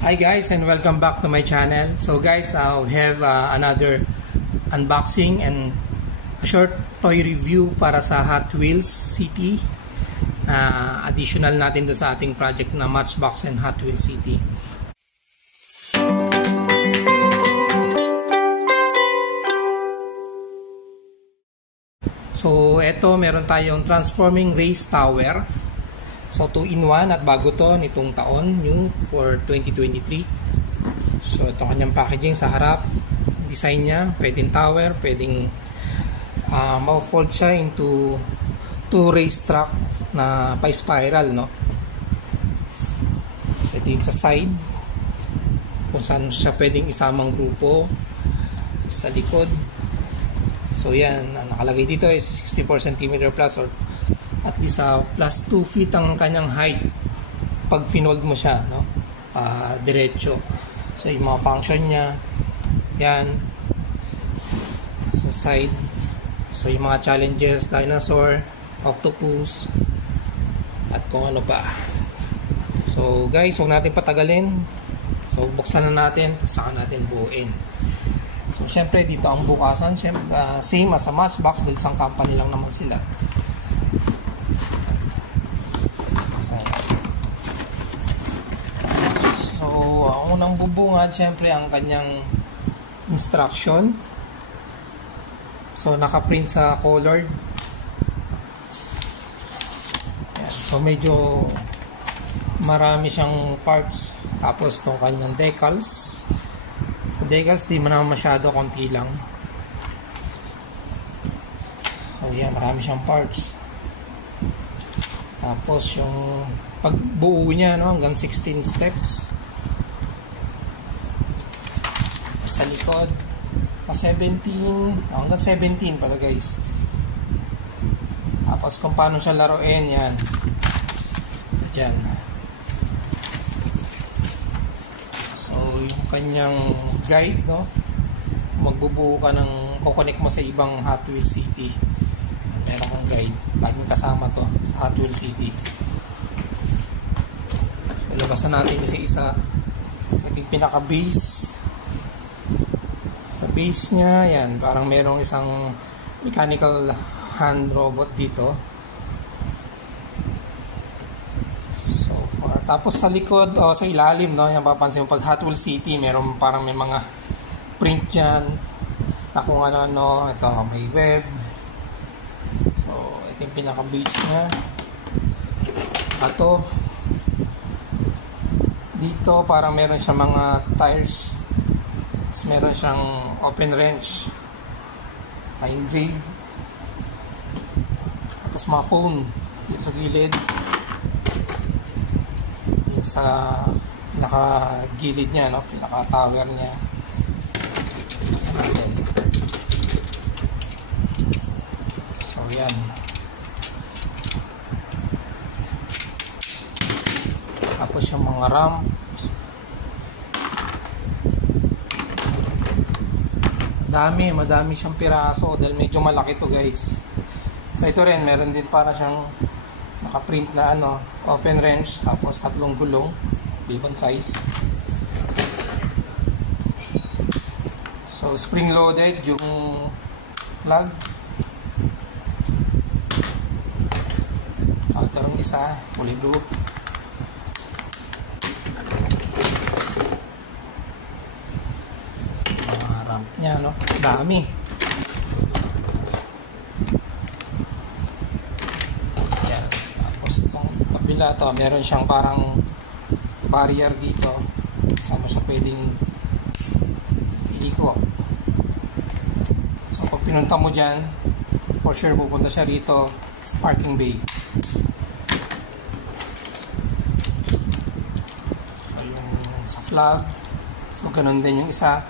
Hi guys, and welcome back to my channel. So guys, we have another unboxing and a short toy review para sa Hot Wheels City. Additional natin do sa ating project na Matchbox and Hot Wheels City. So eto, meron tayong transforming race tower. So 2-in-1 at bago to nitong taon, new for 2023. So ito kanyang packaging sa harap. Design niya, pwedeng tower, pwedeng ma-fold siya into 2 race track na pa-spiral, no? So ito yung sa side, kung saan siya pwedeng isamang grupo. Sa likod, so yan, nakalagay dito is 64 cm plus or at least plus 2 feet ang kanyang height pag finold mo siya, no? Diretso. So yung mga function niya yan sa side. So yung mga challenges, dinosaur, octopus, at kung ano pa. So guys, huwag natin patagalin. So buksan na natin, saka natin buuin. So syempre dito ang bukasan, same as sa Matchbox dahil isang company lang naman sila. So ang unang bubungad syempre ang kanyang instruction. So naka-print sa colored. Yan. So medyo marami siyang parts. Tapos itong kanyang decals. So decals di man naman masyado, konti lang. So yan, marami siyang parts. Tapos yung pagbuo niya, no, hanggang 16 steps. Sa likod 17 hanggang 17 pala guys. Tapos kung paano siya laruin, yan dyan. So yung kanyang guide, no, magbubuo ka ng kukonek mo sa ibang Hot Wheels City. Meron kang guide, laging kasama to sa Hot Wheels City. So labasan natin isa-isa. So ito yung pinaka base. Sa base niya, yan, parang merong isang mechanical hand robot dito. So tapos sa likod o sa ilalim, no, yung papansin mo pag Hot Wheels City, meron parang may mga print dyan na kung ano-ano. Ito, may web. So ito yung pinaka base niya. Ito dito parang meron siya mga tires. Tapos meron siyang open wrench, engrave, tapos mga cone yung sa gilid, yung sa pinaka gilid niya, no? Pinaka tower niya. Sa natin. So yan. Tapos yung mga ramp. Madami siyang piraso dahil medyo malaki to guys. So ito rin, meron din para siyang naka-print na ano, open wrench, tapos 3 gulong, ibang size. So spring loaded yung plug. Ito rin isa, kulay blue. Niya, no? Dami. Yan. Tapos itong kabila to, meron siyang parang barrier dito. Saan mo siya pwedeng iliko. So pag pinunta mo dyan, for sure pupunta siya rito sa parking bay. So yung sa flag, so ganun din yung isa.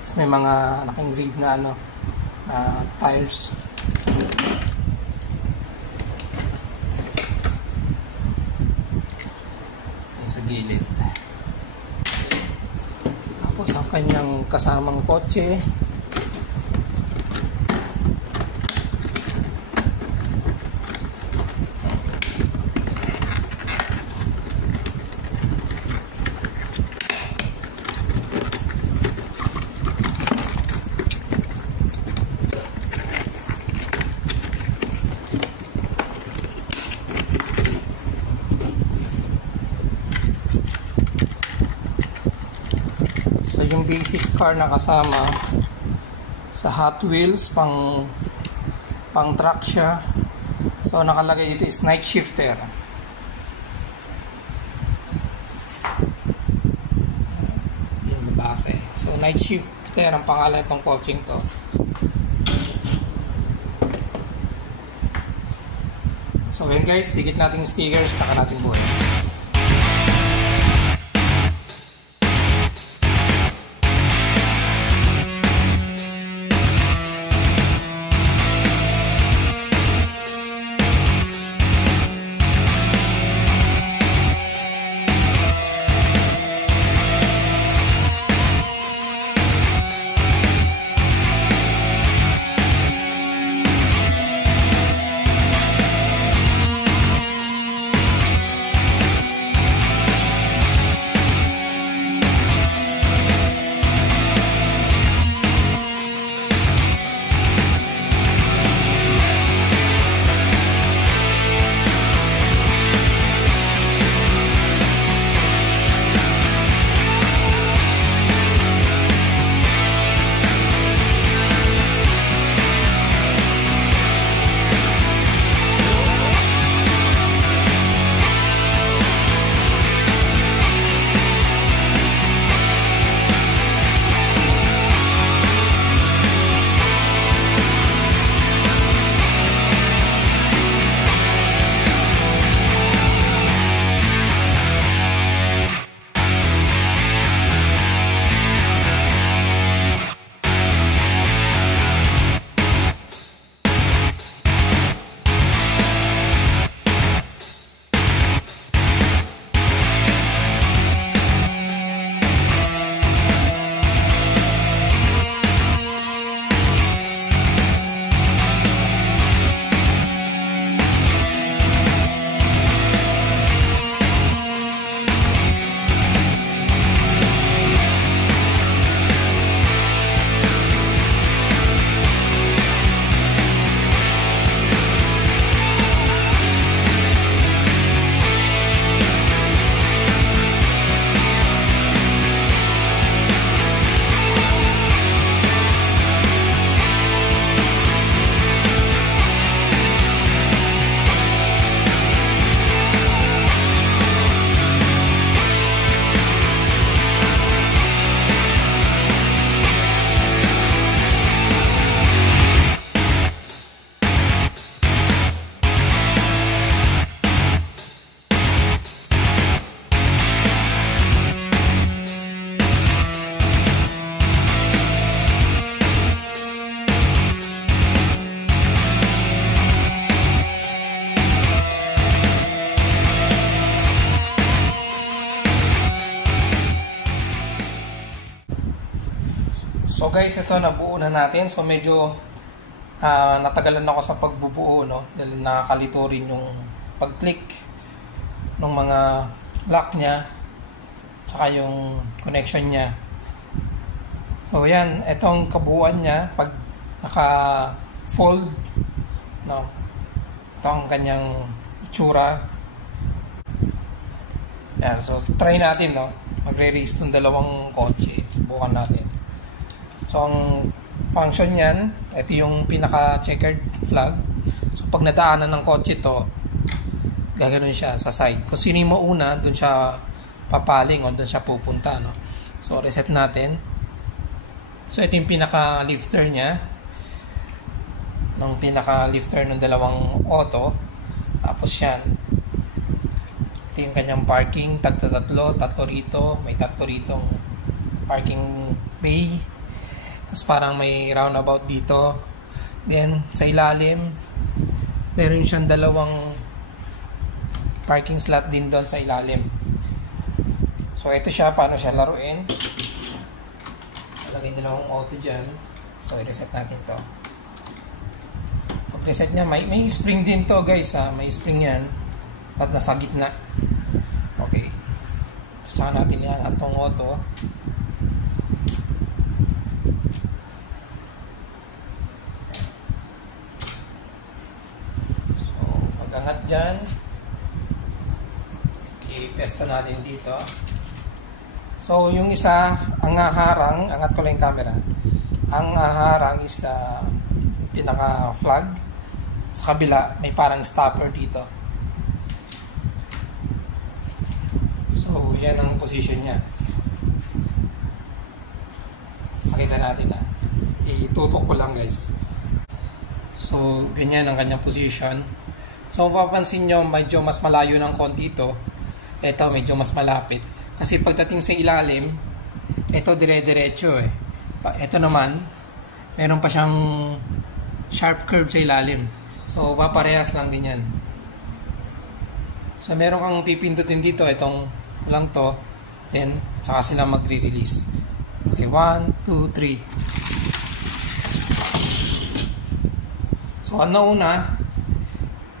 Tapos may mga naka-engrave na ano, tires. Yung sa gilid. Tapos ang kanyang kasamang kotse. basic car na kasama sa Hot Wheels, pang truck siya. So nakalagay dito is night shifter. Yung base. So night shifter ang pangalan itong coaching to. So yun guys, dikit natin stickers, tsaka natin buhay. So guys, ito nabuo na natin. So medyo natagalan ako sa pagbubuo, no? Dahil nakakalito rin yung pag-click ng mga lock niya tsaka yung connection niya. So yan, itong kabuuan niya pag naka-fold, no? Ito ang kanyang itsura. Yan, so try natin, no? Magre-race itong dalawang kotse. Subukan natin. So ang function niyan, ito yung pinaka-checkered flag. So pag nadaanan ng kotse to, gaganon siya sa side. Kung sino yung mauna, dun siya papaling o dun siya pupunta, no? So reset natin. So ito yung pinaka-lifter niya. Ng pinaka-lifter ng dalawang auto. Tapos yan. Ito yung kanyang parking. Tatlo rito. May tatlo ritong parking bay. Tapos parang may roundabout dito. Then sa ilalim, meron siyang dalawang parking slot din doon sa ilalim. So ito siya, paano siya laruin. Lagay dalawang auto dyan. So i-reset natin to. Pag reset niya, may spring din to guys, ha? May spring yan. At nasa gitna. Okay. Saka natin yan atong auto. So pag angat dyan, i-pesto natin dito. So, yung isa, ang haharang, angat ko lang yung camera. Ang haharang is pinaka-flag. Sa kabila, may parang stopper dito. So, yan ang position niya. Pakita natin na. Itutok ko lang, guys. So, ganyan ang kanyang position. So, mapapansin nyo, medyo mas malayo ng konti ito. Ito, medyo mas malapit. Kasi pagdating sa ilalim, ito dire-diretso eh. Ito naman, meron pa siyang sharp curve sa ilalim. So, paparehas lang din yan. So, meron kang pipindutin dito. Itong lang to. Then, saka sila magre-release. Okay, 1, 2, 3. So, ang nauna,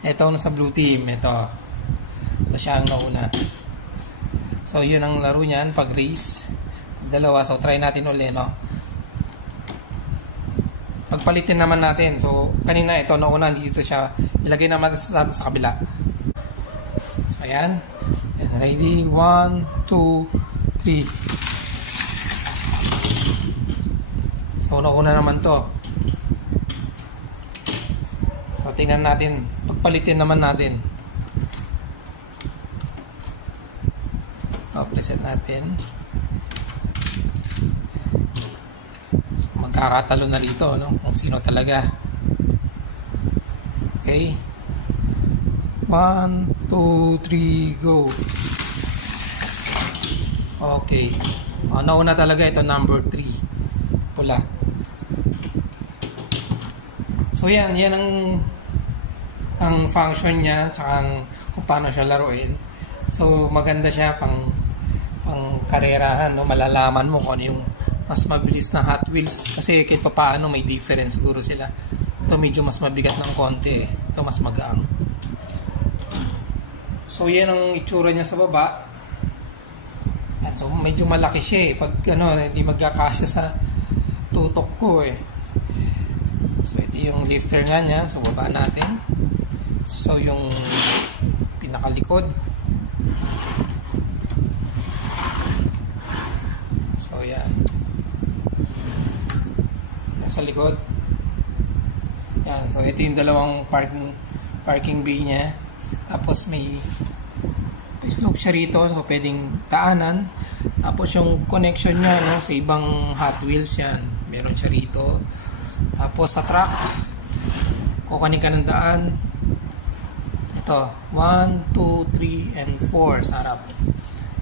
ito na sa blue team. Ito. So, siya ang nauna. So, yun ang laro niyan. Pag race. Dalawa. So, try natin ulit, no? Pagpalitin naman natin. So, kanina ito nauna. Dito siya. Ilagay naman sa kabila. So, ayan. And ready. 1, 2, 3. So, nauna naman to. So, tingnan natin. Pagpalitin naman natin. So, preset natin. So, magkakatalo na dito, no? Kung sino talaga. Okay. 1, 2, 3, go. Okay. Nauna talaga ito, number 3. Pula. So, yan ang function niya, tsaka kung paano siya laruin. So, maganda siya pang karerahan, no? Malalaman mo kung ano yung mas mabilis na Hot Wheels. Kasi kahit pa paano may difference siguro sila. Ito medyo mas mabigat ng konti. Ito mas magaang. So, yan ang itsura niya sa baba. Yan. So, medyo malaki siya eh. Pag hindi magkakasya sa tutok ko eh. So, ito yung lifter nga niya. So, baba natin. So, yung pinakalikod. So, yan. Yan sa likod. Yan. So, ito yung dalawang parking bay niya. Tapos, may slope siya rito. So, pwedeng daanan. Tapos, yung connection niya, no, sa ibang Hot Wheels yan. Meron siya rito. Tapos, sa track, kukunin ka ng daan. Ito, 1, 2, 3, and 4 sa harap.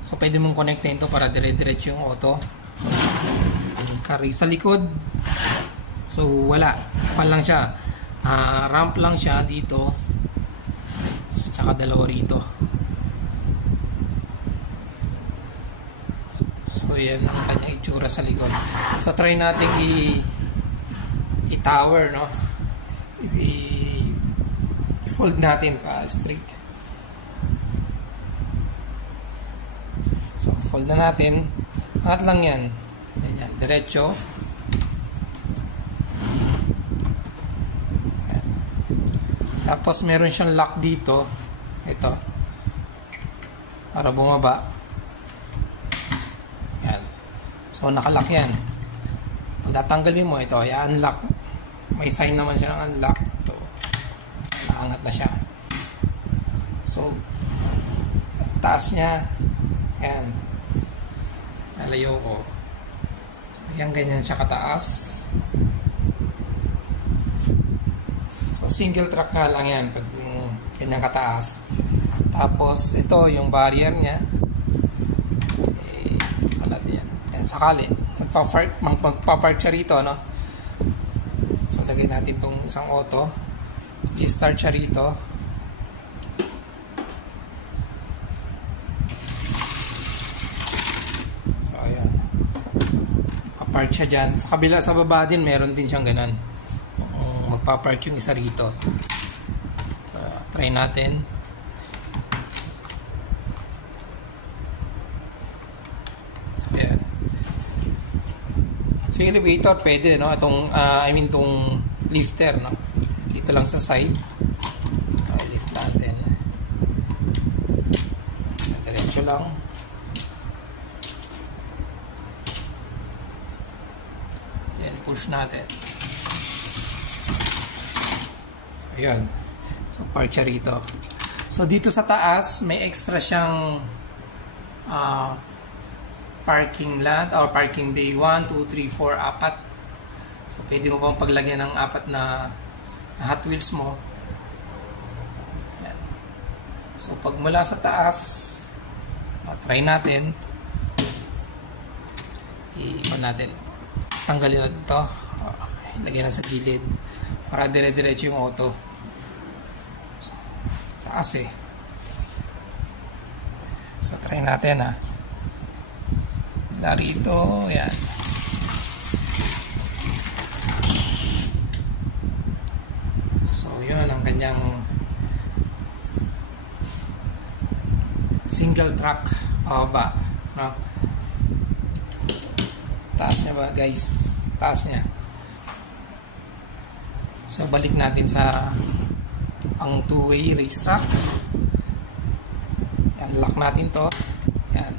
So, pwede mong connectin ito para dire-diretso yung auto. Carry sa likod. So, wala. Pan lang siya. Ramp lang siya dito. Tsaka dalawa rito. So, yan ang kanyang itsura sa likod. So, try natin i-tower, no? I-fold natin pa straight. So, fold na natin. Angat lang yan. Yan, diretso. Yan. Tapos, meron siyang lock dito. Ito. Para bumaba. Yan. So, nakalock yan. Pag tatanggalin mo, ito, i-unlock. May sign naman siya ng unlock. So, naangat na siya. So, taas niya. Yan. Nalayo ko. So, yan, ganyan siya kataas. So, single track nga lang yan pag ganyan kataas. Tapos, ito, yung barrier niya. Wala din yan. Yan, sakali. Magpapark siya rito, no? So, lagay natin itong isang auto. I-start siya rito. So, ayan. Papark siya dyan. Sa kabila, sa baba din, meron din siyang ganun. Magpapark yung isa rito. So, try natin. So, ayan. So, yung elevator, pwede, no? Itong, itong lifter, no? Dito lang sa side. So, lift natin. Diretso lang. push natin. So, yun. So, park siya rito. So, dito sa taas, may extra siyang parking lot or parking bay 1, 2, 3, 4, 4. So, pwede mo pang paglagyan ng 4 na Hot Wheels mo. Yan. So, pag mula sa taas, try natin. Iwan natin. Tanggalin natin ito. Lagyan natin sa gilid para dire-diretso yung auto. So, taas eh. So, try natin ha. Darito. Yan. So, yun ang kanyang single track pababa, no? Taas niya ba guys? Taas niya. So balik natin sa ang two-way racetrack. Yan, lock natin to. Yan.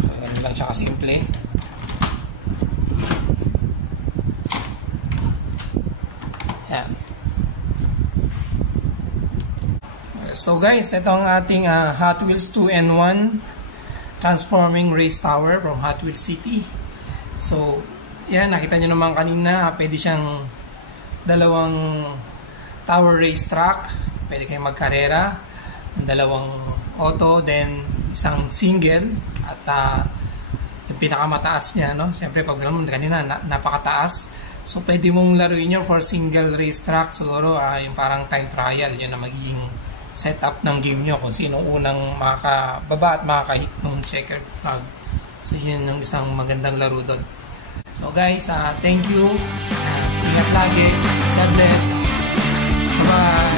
So, yan lang siya kasimple. Yan. So guys, ito ang ating Hot Wheels 2-in-1 transforming race tower from Hot Wheels City. So, yan, nakita nyo naman kanina, pwede siyang dalawang tower race track. Pwede kayong magkarera, dalawang auto, then isang single. At yung pinakamataas niya, no? Siyempre, pag naman kanina, napakataas. So, pwede mong laruin nyo for single race track. Siguro, yung parang time trial, yun na magiging setup ng game nyo kung sino unang makakababa at makakahit ng checkered flag. So yun yung isang magandang laro doon. So guys, thank you. Ingat lagi. God bless. Bye-bye.